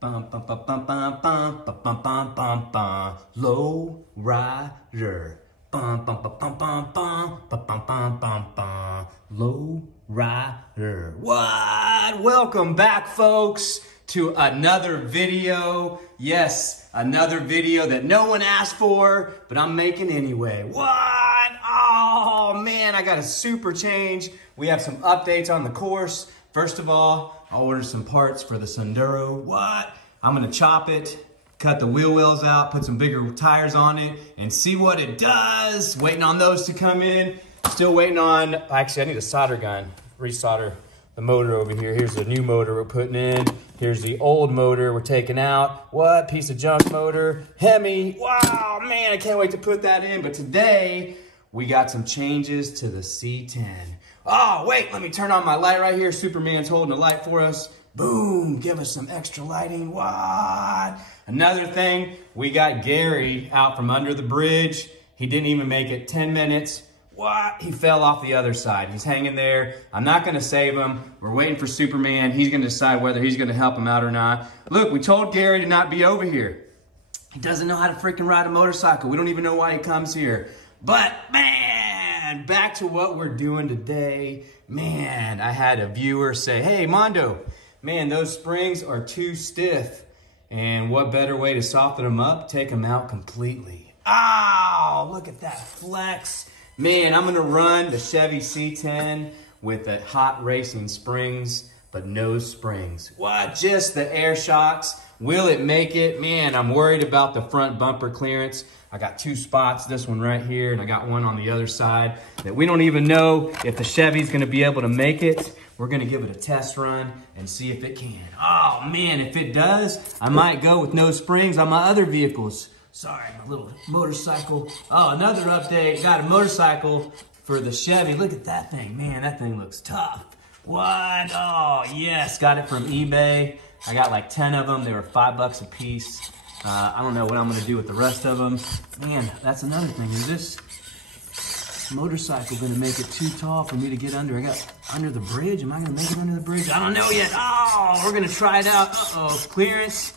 Bum, bum, bum, bum, bum, bum, bum, bum, bum, bum, bum. Low rider. Bum, bum, bum, bum, bum, bum, bum, bum, bum, bum, bum. Low rider. What? Welcome back, folks, to another video. Yes, another video that no one asked for, but I'm making anyway. What? Oh, man, I got a super change. We have some updates on the course. First of all, I ordered some parts for the Sundero. What? I'm gonna chop it, cut the wheel wells out, put some bigger tires on it, and see what it does. Waiting on those to come in. Still waiting on, actually I need a solder gun, resolder the motor over here. Here's the new motor we're putting in. Here's the old motor we're taking out. What? Piece of junk motor. Hemi. Wow, man, I can't wait to put that in. But today, we got some changes to the C10. Oh, wait, let me turn on my light right here. Superman's holding the light for us. Boom, give us some extra lighting. What? Another thing, we got Gary out from under the bridge. He didn't even make it 10 minutes. What? He fell off the other side. He's hanging there. I'm not gonna save him. We're waiting for Superman. He's gonna decide whether he's gonna help him out or not. Look, we told Gary to not be over here. He doesn't know how to freaking ride a motorcycle. We don't even know why he comes here. But man, back to what we're doing today. Man, I had a viewer say, hey, Mondo, man, those springs are too stiff. And what better way to soften them up? Take them out completely. Oh, look at that flex. Man, I'm gonna run the Chevy C10 with the hot racing springs, but no springs. What, just the air shocks? Will it make it? Man, I'm worried about the front bumper clearance. I got two spots, this one right here, and I got one on the other side that we don't even know if the Chevy's gonna be able to make it. We're gonna give it a test run and see if it can. Oh man, if it does, I might go with no springs on my other vehicles. Sorry, my little motorcycle. Oh, another update, got a motorcycle for the Chevy. Look at that thing, man, that thing looks tough. What? Oh yes, got it from eBay. I got like 10 of them, they were $5 a piece. I don't know what I'm gonna do with the rest of them. Man, that's another thing. Is this motorcycle gonna make it too tall for me to get under? I got under the bridge. Am I gonna make it under the bridge? I don't know yet. Oh, we're gonna try it out. Uh-oh, clearance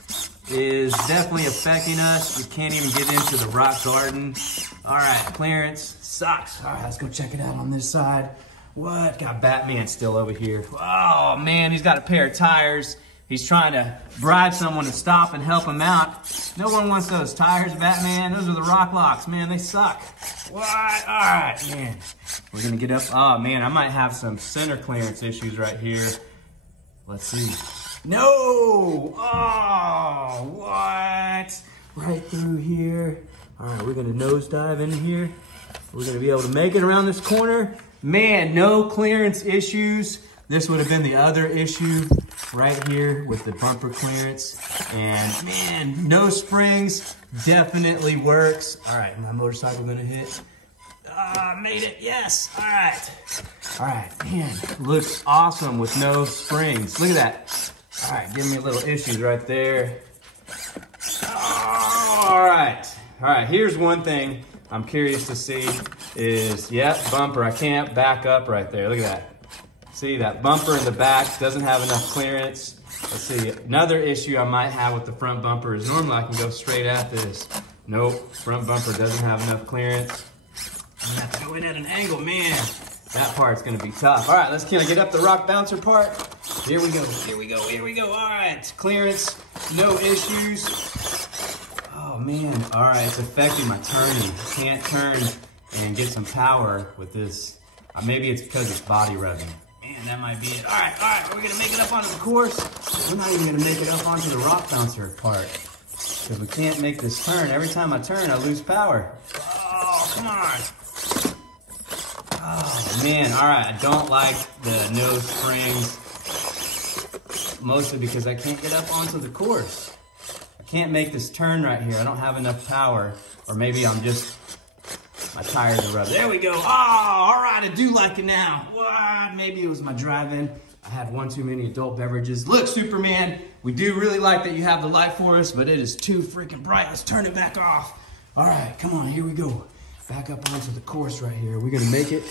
is definitely affecting us. We can't even get into the rock garden. All right, clearance sucks. All right, let's go check it out on this side. What? Got Batman still over here. Oh man, he's got a pair of tires. He's trying to bribe someone to stop and help him out. No one wants those tires, Batman. Those are the rock locks, man. They suck. What? All right, man. We're gonna get up. Oh man, I might have some center clearance issues right here. Let's see. No! Oh, what? Right through here. All right, we're gonna nosedive in here. We're gonna be able to make it around this corner. Man, no clearance issues. This would have been the other issue right here with the bumper clearance. And man, no springs definitely works. All right, my motorcycle gonna hit. Made it, yes, all right. All right, man, looks awesome with no springs. Look at that. All right, give me a little issues right there. All right, here's one thing I'm curious to see is, yep, bumper, I can't back up right there, look at that. See, that bumper in the back doesn't have enough clearance. Let's see, another issue I might have with the front bumper is normally I can go straight at this. Nope, front bumper doesn't have enough clearance. I'm gonna have to go in at an angle, man. That part's gonna be tough. All right, let's kind of get up the rock bouncer part. Here we go, here we go, here we go. All right, clearance, no issues. Oh man, all right, it's affecting my turning. I can't turn and get some power with this. Maybe it's because it's body rubbing. Man, that might be it. All right, we're gonna make it up onto the course. We're not even gonna make it up onto the rock bouncer part because we can't make this turn. Every time I turn, I lose power. Oh, come on. Oh, man, all right, I don't like the no springs, mostly because I can't get up onto the course. I can't make this turn right here. I don't have enough power, or maybe I'm just, my tires are rubbed. There we go. Oh, all right, I do like it now. What? Maybe it was my drive-in. I had one too many adult beverages. Look, Superman, we do really like that you have the light for us, but it is too freaking bright. Let's turn it back off. All right, come on, here we go. Back up onto the course right here. We're gonna make it.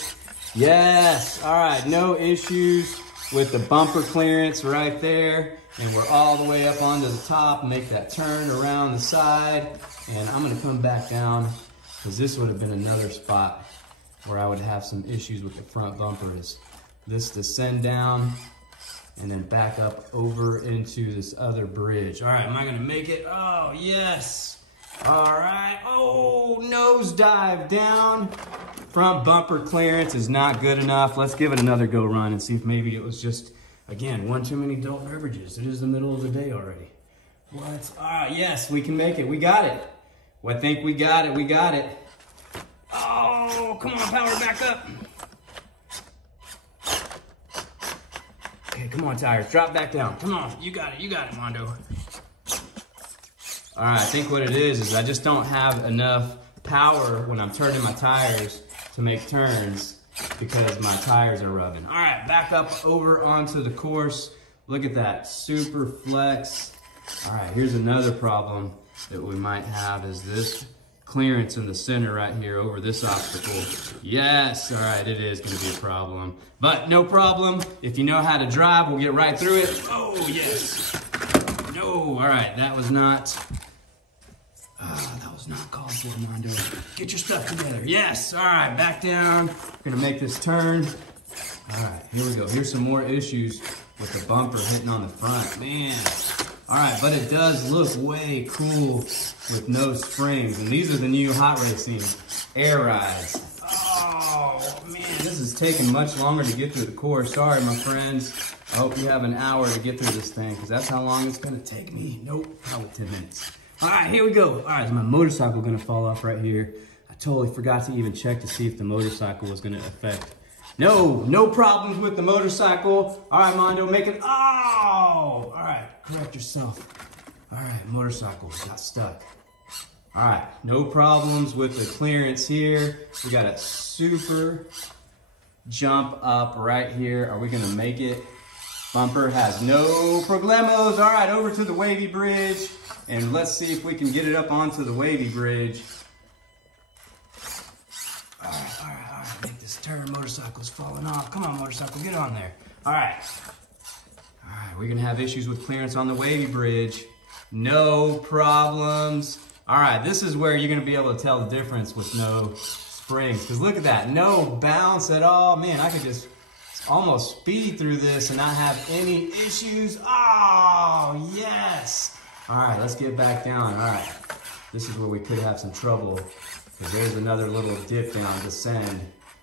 Yes, all right, no issues with the bumper clearance right there. and we're all the way up onto the top, make that turn around the side, and I'm gonna come back down because this would have been another spot where I would have some issues with the front bumper. Is this descend down and then back up over into this other bridge. All right, am I gonna make it? Oh, yes. All right, oh, nosedive down. Front bumper clearance is not good enough. Let's give it another go run and see if maybe it was just, again, one too many adult beverages. It is the middle of the day already. What? Ah, yes, we can make it. We got it. Well, I think we got it. We got it. Oh, come on, power back up. Okay, come on, tires. Drop back down. Come on, you got it, Mondo. All right, I think what it is I just don't have enough power when I'm turning my tires to make turns because my tires are rubbing. All right, back up over onto the course. Look at that, super flex. All right, here's another problem that we might have is this clearance in the center right here over this obstacle. Yes, all right, it is gonna be a problem. But no problem, if you know how to drive, we'll get right through it. Oh, yes. No, all right, that was not called for, Mondo. Get your stuff together. Yes, all right, back down. We're gonna make this turn. All right, here we go. Here's some more issues with the bumper hitting on the front. Man, all right, but it does look way cool with no springs. And these are the new hot racing air rides. Oh, man, this is taking much longer to get through the course. Sorry, my friends. I hope you have an hour to get through this thing because that's how long it's gonna take me. Nope, probably 10 minutes. All right, here we go. All right, is my motorcycle gonna fall off right here? I totally forgot to even check to see if the motorcycle was gonna affect. No problems with the motorcycle. All right, Mondo, make it, oh! All right, correct yourself. All right, motorcycle got stuck. All right, no problems with the clearance here. We got a super jump up right here. Are we gonna make it? Bumper has no problemos. All right, over to the wavy bridge. And let's see if we can get it up onto the wavy bridge. All right, make this turn. Motorcycle's falling off. Come on, motorcycle, get on there. All right, we're gonna have issues with clearance on the wavy bridge. No problems. All right, this is where you're gonna be able to tell the difference with no springs. Because look at that, no bounce at all. Man, I could just almost speed through this and not have any issues. Oh, yes. All right, let's get back down. All right, this is where we could have some trouble because there's another little dip down, descend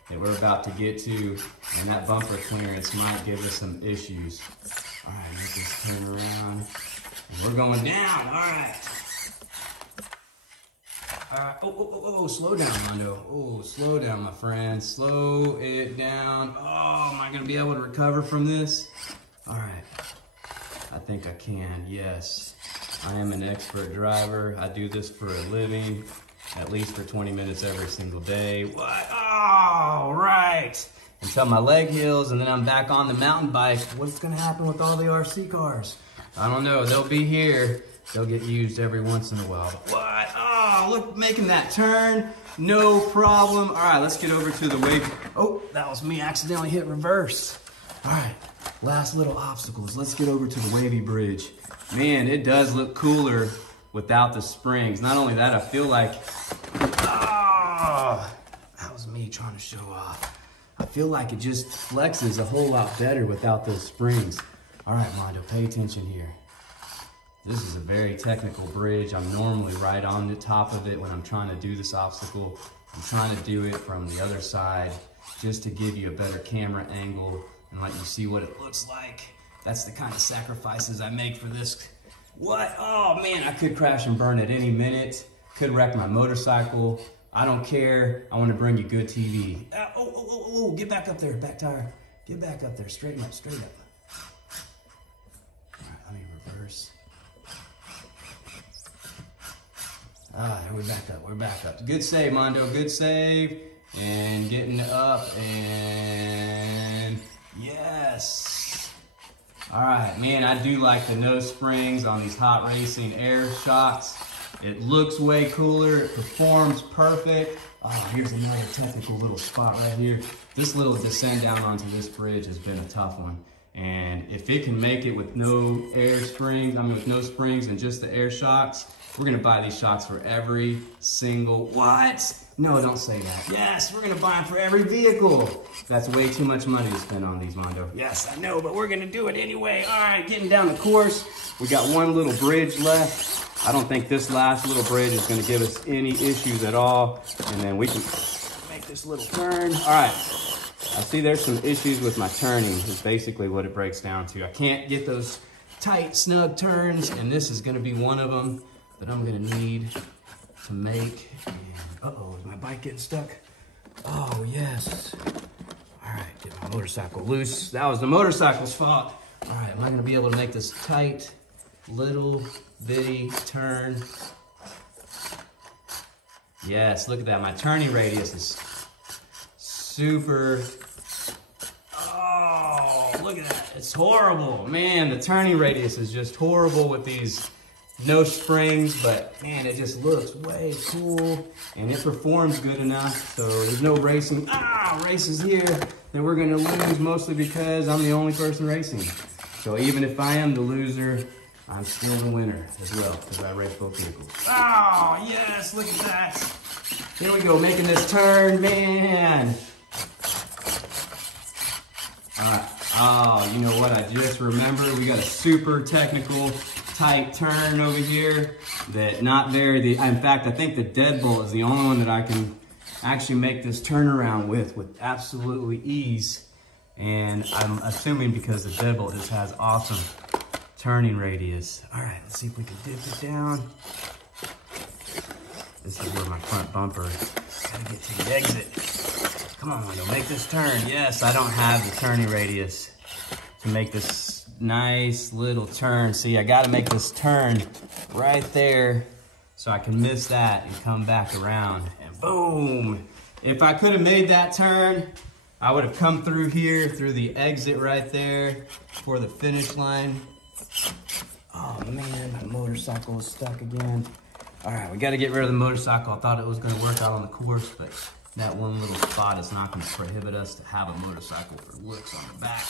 that we're about to get to, and that bumper clearance might give us some issues. All right, let this turn around. And we're going down, all right. Oh, slow down, Mondo. Oh, slow down, my friend. Slow it down. Oh, am I gonna be able to recover from this? All right, I think I can, yes. I am an expert driver. I do this for a living, at least for 20 minutes every single day. What? Oh, right. Until my leg heals and then I'm back on the mountain bike. What's gonna happen with all the RC cars? I don't know, they'll be here. They'll get used every once in a while. But what? Oh, look, making that turn, no problem. All right, let's get over to the wave. Oh, that was me accidentally hit reverse. All right, last little obstacles. Let's get over to the wavy bridge. Man, it does look cooler without the springs. Not only that, I feel like, oh, that was me trying to show off. I feel like it just flexes a whole lot better without those springs. All right, Mondo, pay attention here. This is a very technical bridge. I'm normally right on the top of it when I'm trying to do this obstacle. I'm trying to do it from the other side just to give you a better camera angle and let you see what it looks like. That's the kind of sacrifices I make for this. What? Oh man, I could crash and burn at any minute. Could wreck my motorcycle. I don't care. I want to bring you good TV. Oh, get back up there, back tire. Get back up there, straighten up, straight up. All right, let me reverse. There we're back up. Good save, Mondo, good save. And getting up, and yes. All right, man, I do like the no springs on these hot racing air shocks. It looks way cooler, it performs perfect. Oh, here's another technical little spot right here. This little descent down onto this bridge has been a tough one. And if it can make it with no air springs, with no springs and just the air shocks, we're gonna buy these shocks for every single, what? No, don't say that. Yes, we're gonna buy them for every vehicle. That's way too much money to spend on these, Mondo. Yes, I know, but we're gonna do it anyway. All right, getting down the course. We got one little bridge left. I don't think this last little bridge is gonna give us any issues at all. And then we can make this little turn. All right, I see there's some issues with my turning is basically what it breaks down to. I can't get those tight, snug turns, and this is gonna be one of them that I'm gonna need to make. And, uh-oh, is my bike getting stuck? Oh, yes. All right, get my motorcycle loose. That was the motorcycle's fault. All right, am I gonna be able to make this tight, little bitty turn? Yes, look at that. My turning radius is super. Oh, look at that. It's horrible. Man, the turning radius is just horrible with these no springs, but man, it just looks way cool and it performs good enough. So there's no racing. Races here that we're gonna lose, mostly because I'm the only person racing. So even if I am the loser, I'm still the winner as well, because I race both vehicles. Oh, yes, look at that. Here we go, making this turn, man. All right, oh, you know what, I just remembered, we got a super technical tight turn over here that not very, in fact, I think the deadbolt is the only one that I can actually make this turnaround with absolutely ease. And I'm assuming because the deadbolt just has awesome turning radius. All right, let's see if we can dip it down. This is where my front bumper, gotta get to the exit. Come on, Wendell, make this turn. Yes, I don't have the turning radius to make this nice little turn. See, I gotta make this turn right there so I can miss that and come back around and boom. If I could have made that turn, I would have come through here, through the exit right there for the finish line. Oh man, my motorcycle is stuck again. All right, we gotta get rid of the motorcycle. I thought it was gonna work out on the course, but that one little spot is not gonna prohibit us to have a motorcycle for looks on the back.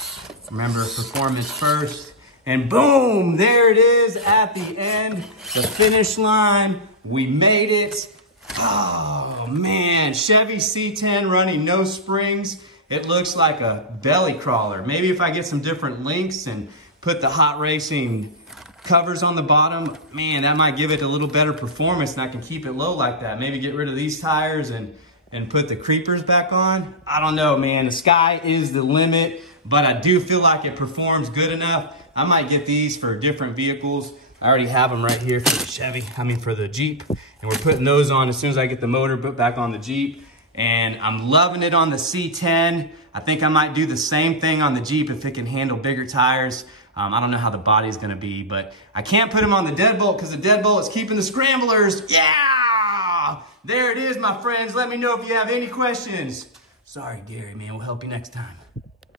Remember, performance first. And boom, there it is at the end, the finish line. We made it. Oh man, Chevy C10 running no springs. It looks like a belly crawler. Maybe if I get some different links and put the hot racing covers on the bottom, man, that might give it a little better performance and I can keep it low like that. Maybe get rid of these tires and put the creepers back on. I don't know, man. The sky is the limit, but I do feel like it performs good enough. I might get these for different vehicles. I already have them right here for the Chevy, for the Jeep. And we're putting those on as soon as I get the motor put back on the Jeep. And I'm loving it on the C10. I think I might do the same thing on the Jeep if it can handle bigger tires. I don't know how the body is gonna be, but I can't put them on the deadbolt because the deadbolt is keeping the scramblers. Yeah! There it is, my friends. Let me know if you have any questions. Sorry, Gary, man. We'll help you next time.